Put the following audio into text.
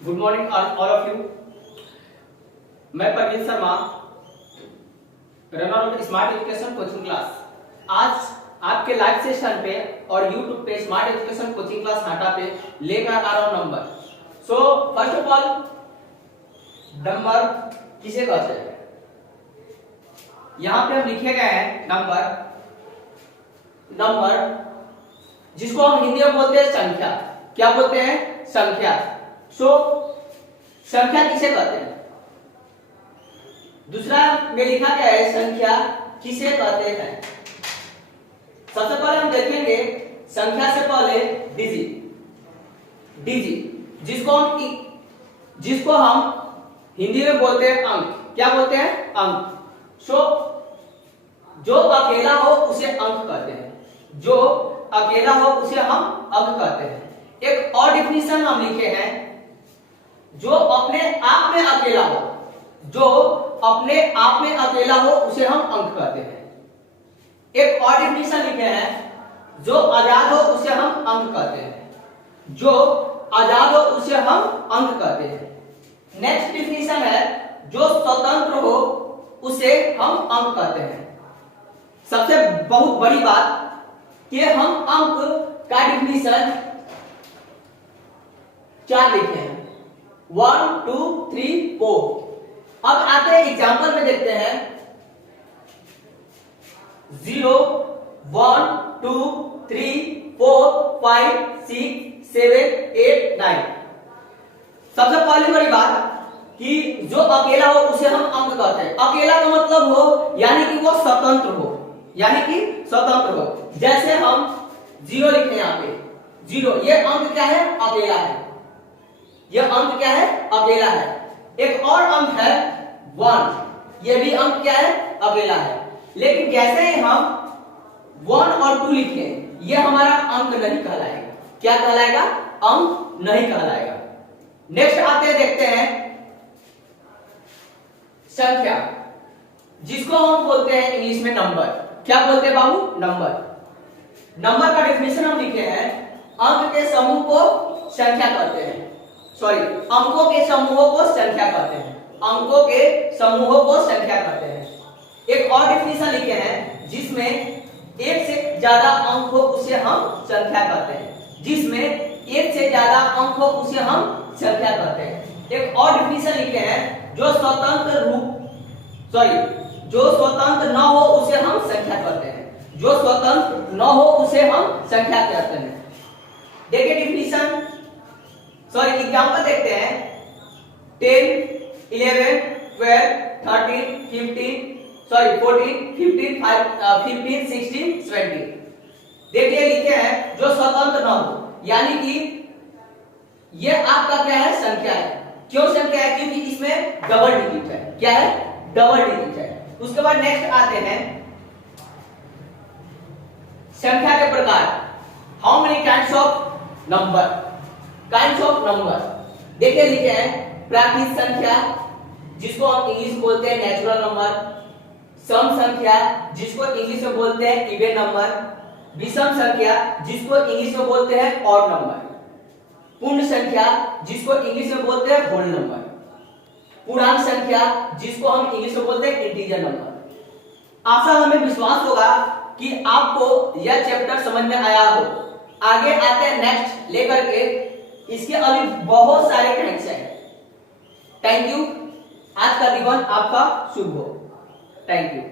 Good morning all of you. मैं Parveen Sharma, runner of smart education coaching class. आज आपके live session पे और यूट्यूब पे स्मार्ट एजुकेशन कोचिंग क्लास हाटा पे लेकर आ रहा हूं number. So first of all, number किसे कहते हैं? यहां पे हम लिखे गए हैं नंबर जिसको हम हिंदी में बोलते हैं संख्या। क्या बोलते हैं? संख्या। सो संख्या किसे कहते हैं? दूसरा में लिखा गया है संख्या किसे कहते हैं। सबसे पहले हम देखेंगे संख्या से पहले डिजिट जिसको हम हिंदी में बोलते हैं अंक। क्या बोलते हैं? अंक। सो जो अकेला हो उसे अंक कहते हैं। जो अकेला हो उसे हम अंक कहते हैं। एक और डिफिनेशन हम लिखे हैं, जो अपने आप में अकेला हो, जो अपने आप में अकेला हो उसे हम अंक कहते हैं। एक और डिफिनेशन लिखे हैं, जो आजाद हो उसे हम अंक कहते हैं। जो आजाद हो उसे हम अंक कहते हैं। नेक्स्ट डिफिनेशन है, जो स्वतंत्र हो उसे हम अंक कहते हैं। सबसे बहुत बड़ी बात कि हम अंक का डिफिनेशन 4 लिखे हैं, 1 2 3 4। अब आते हैं एग्जांपल में देखते हैं 0 1 2 3 4 5 6 7 8 9। सबसे पहली बड़ी बात कि जो अकेला हो उसे हम अंक कहते हैं। अकेला का मतलब हो यानी कि वो स्वतंत्र हो, यानी कि स्वतंत्र हो। जैसे हम 0 लिखते हैं, यहाँ पे 0, ये अंक क्या है? अकेला है। यह अंक क्या है? अकेला है। एक और अंक है 1, यह भी अंक क्या है? अकेला है। लेकिन जैसे ही हम 1 और 2 लिखें, यह हमारा अंक नहीं कहलाएगा। क्या कहलाएगा? अंक नहीं कहलाएगा। नेक्स्ट आते हैं, देखते हैं संख्या, जिसको हम बोलते हैं इंग्लिश में नंबर। क्या बोलते हैं बाबू? नंबर। नंबर का डेफिनेशन हम लिखे हैं, अंक के समूह को संख्या कहते हैं। सॉरी, अंकों के समूहों को संख्या कहते हैं। अंकों के समूहों को संख्या कहते हैं। एक और डेफिनेशन लिखे हैं, जिसमें एक से ज्यादा अंक हो उसे हम संख्या कहते हैं। जिसमें एक से ज्यादा अंक हो उसे हम संख्या कहते हैं। एक और डेफिनेशन लिखे हैं, जो स्वतंत्र न हो उसे हम संख्या कहते हैं। जो स्वतंत्र न हो उसे हम संख्या कहते हैं। देखिए डिफिनेशन, सॉरी एग्जांपल देखते हैं 10 11 12 13 14 15 16 17। देखिए लिखे हैं, जो स्वतंत्र न हो, यानी कि ये आपका क्या है? संख्या है। क्यों संख्या है? क्योंकि इसमें डबल डिजिट है। क्या है? डबल डिजिट है। उसके बाद नेक्स्ट आते हैं संख्या के प्रकार। How many kinds of number? Kinds of number देखिए लिखे हैं, प्राकृत संख्या जिसको हम इंग्लिश में बोलते हैं नेचुरल नंबर, सम संख्या जिसको इंग्लिश में बोलते हैं इवन नंबर, विषम संख्या जिसको इंग्लिश में बोलते हैं ऑड नंबर, पूर्ण संख्या जिसको इंग्लिश में बोलते हैं होल नंबर, पूर्णांक संख्या जिसको हम इंग्लिश में बोलते हैं इंटीजर नंबर। आशा हमें विश्वास होगा कि आपको यह चैप्टर समझ में आया हो। आगे आते हैं नेक्स्ट लेकर के, इसके अभी बहुत सारे काइंड्स हैं। Thank you. आज का दिवस आपका शुभ हो। Thank you.